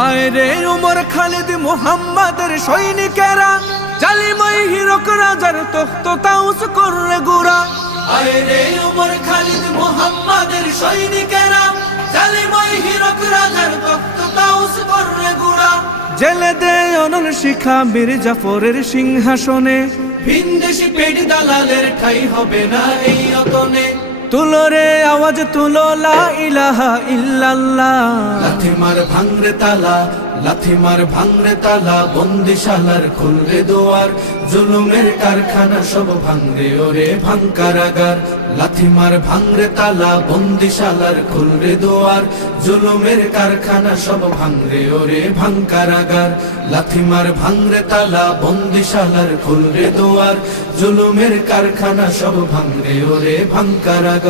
আয় রে উমর খালিদ মুহাম্মাদের সৈনিকেরা, জালিমাই হিরক রাজার তখ্ত তাউস করে গুড়া। আয় রে উমর খালিদ মুহাম্মাদের সৈনিকেরা, জালিমাই হিরক রাজার তখ্ত তাউস করে গুড়া। জেলে দে অনল শিখা বীর জাফরের সিংহাসনে, ভিনদেশি পেট দালালের ঠাই হবে না এই অতনে। তুলো রে আওয়াজ তুলো লা ইলাহা ইল্লাল্লাহ। লাথি মার ভাঙরে তালা, লাথি মার ভাঙরে তালা, বন্দিশালার খুলরে দুয়ার, জুলুমের কারখানা সব ভাঙরে ওরে ভাঙ কারাগার। লাথি মার ভাঙরে তালা, বন্দিশালার খুলরে দুয়ার, জুলুমের কারখানা সব ভাঙরে ওরে ভাঙ কারাগার। লাথি মার ভাঙরে তালা, বন্দিশালার খুলরে দুয়ার, জুলুমের কারখানা সব ভাঙরে ওরে ভাঙ কারাগার।